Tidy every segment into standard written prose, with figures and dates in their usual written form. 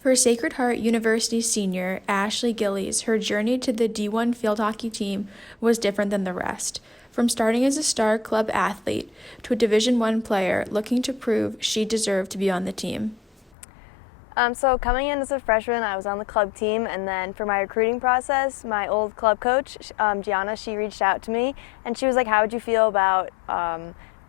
For Sacred Heart University senior Ashley Gillies, her journey to the D1 field hockey team was different than the rest. From starting as a star club athlete to a Division I player looking to prove she deserved to be on the team. So coming in as a freshman, I was on the club team, and then for my recruiting process, my old club coach, Gianna, she reached out to me, and she was like, how would you feel about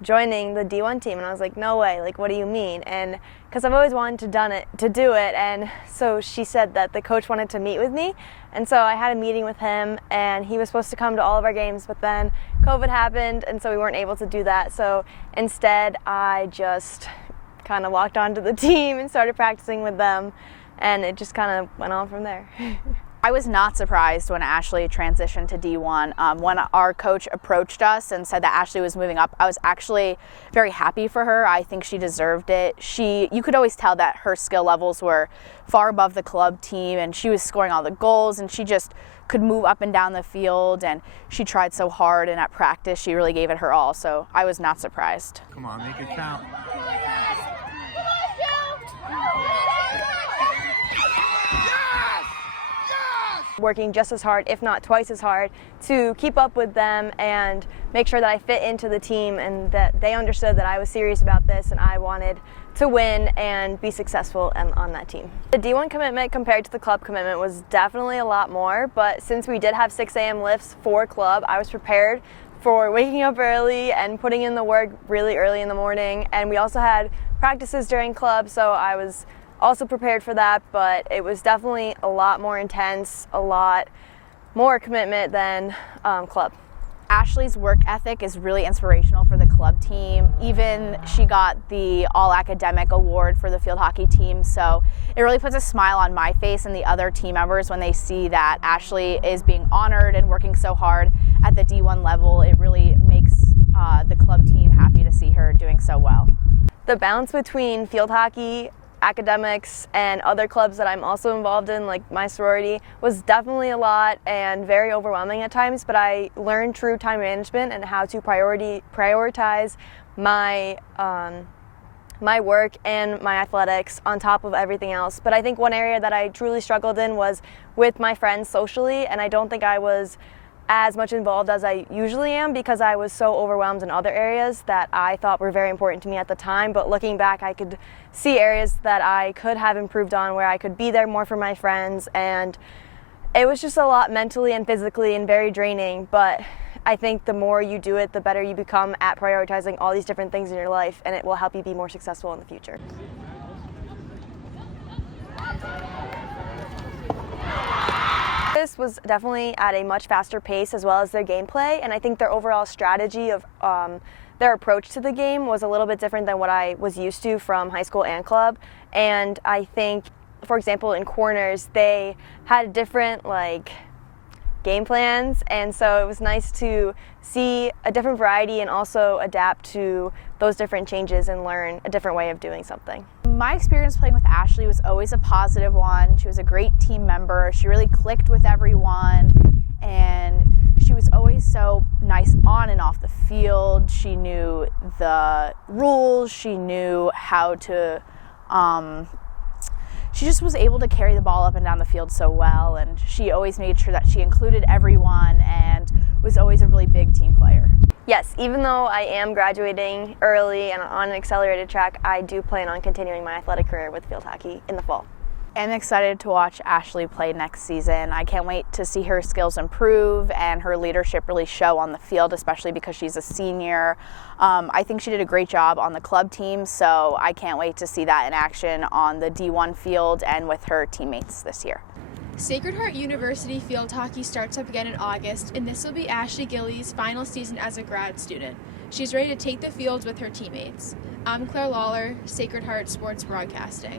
joining the D1 team? And I was like, no way, like, what do you mean? And because I've always wanted to do it, and so she said that the coach wanted to meet with me, and so I had a meeting with him, and he was supposed to come to all of our games, but then COVID happened, and so we weren't able to do that. So instead, I just kind of walked onto the team and started practicing with them, and it just kind of went on from there. I was not surprised when Ashley transitioned to D1. When our coach approached us and said that Ashley was moving up, I was actually very happy for her. I think she deserved it. You could always tell that her skill levels were far above the club team, and she was scoring all the goals, and she just could move up and down the field, and she tried so hard, and at practice she really gave it her all, so I was not surprised. Come on, make it count. Working just as hard, if not twice as hard, to keep up with them and make sure that I fit into the team and that they understood that I was serious about this and I wanted to win and be successful on that team. The D1 commitment compared to the club commitment was definitely a lot more, but since we did have 6 a.m. lifts for club, I was prepared for waking up early and putting in the work really early in the morning, and we also had practices during club, so I was also prepared for that, but it was definitely a lot more intense, a lot more commitment than club. Ashley's work ethic is really inspirational for the club team. Even she got the All-Academic Award for the field hockey team, so it really puts a smile on my face and the other team members when they see that Ashley is being honored and working so hard at the D1 level. It really makes the club team happy to see her doing so well. The balance between field hockey, academics, and other clubs that I'm also involved in, like my sorority, was definitely a lot and very overwhelming at times, but I learned true time management and how to prioritize my my work and my athletics on top of everything else. But I think one area that I truly struggled in was with my friends socially, and I don't think I was as much involved as I usually am because I was so overwhelmed in other areas that I thought were very important to me at the time. But looking back, I could see areas that I could have improved on where I could be there more for my friends, and it was just a lot mentally and physically and very draining. But I think the more you do it, the better you become at prioritizing all these different things in your life, and it will help you be more successful in the future. This was definitely at a much faster pace, as well as their gameplay, and I think their overall strategy of their approach to the game was a little bit different than what I was used to from high school and club. And I think, for example, in corners, they had different game plans, and so it was nice to see a different variety and also adapt to those different changes and learn a different way of doing something. My experience playing with Ashley was always a positive one. She was a great team member. She really clicked with everyone, and she was always so nice on and off the field. She knew the rules. She knew how to she just was able to carry the ball up and down the field so well, and she always made sure that she included everyone and was always a really big team player. Yes, even though I am graduating early and on an accelerated track, I do plan on continuing my athletic career with field hockey in the fall. I'm excited to watch Ashley play next season. I can't wait to see her skills improve and her leadership really show on the field, especially because she's a senior. I think she did a great job on the club team, so I can't wait to see that in action on the D1 field and with her teammates this year. Sacred Heart University field hockey starts up again in August, and this will be Ashley Gillies' final season as a grad student. She's ready to take the fields with her teammates. I'm Claire Lawler, Sacred Heart Sports Broadcasting.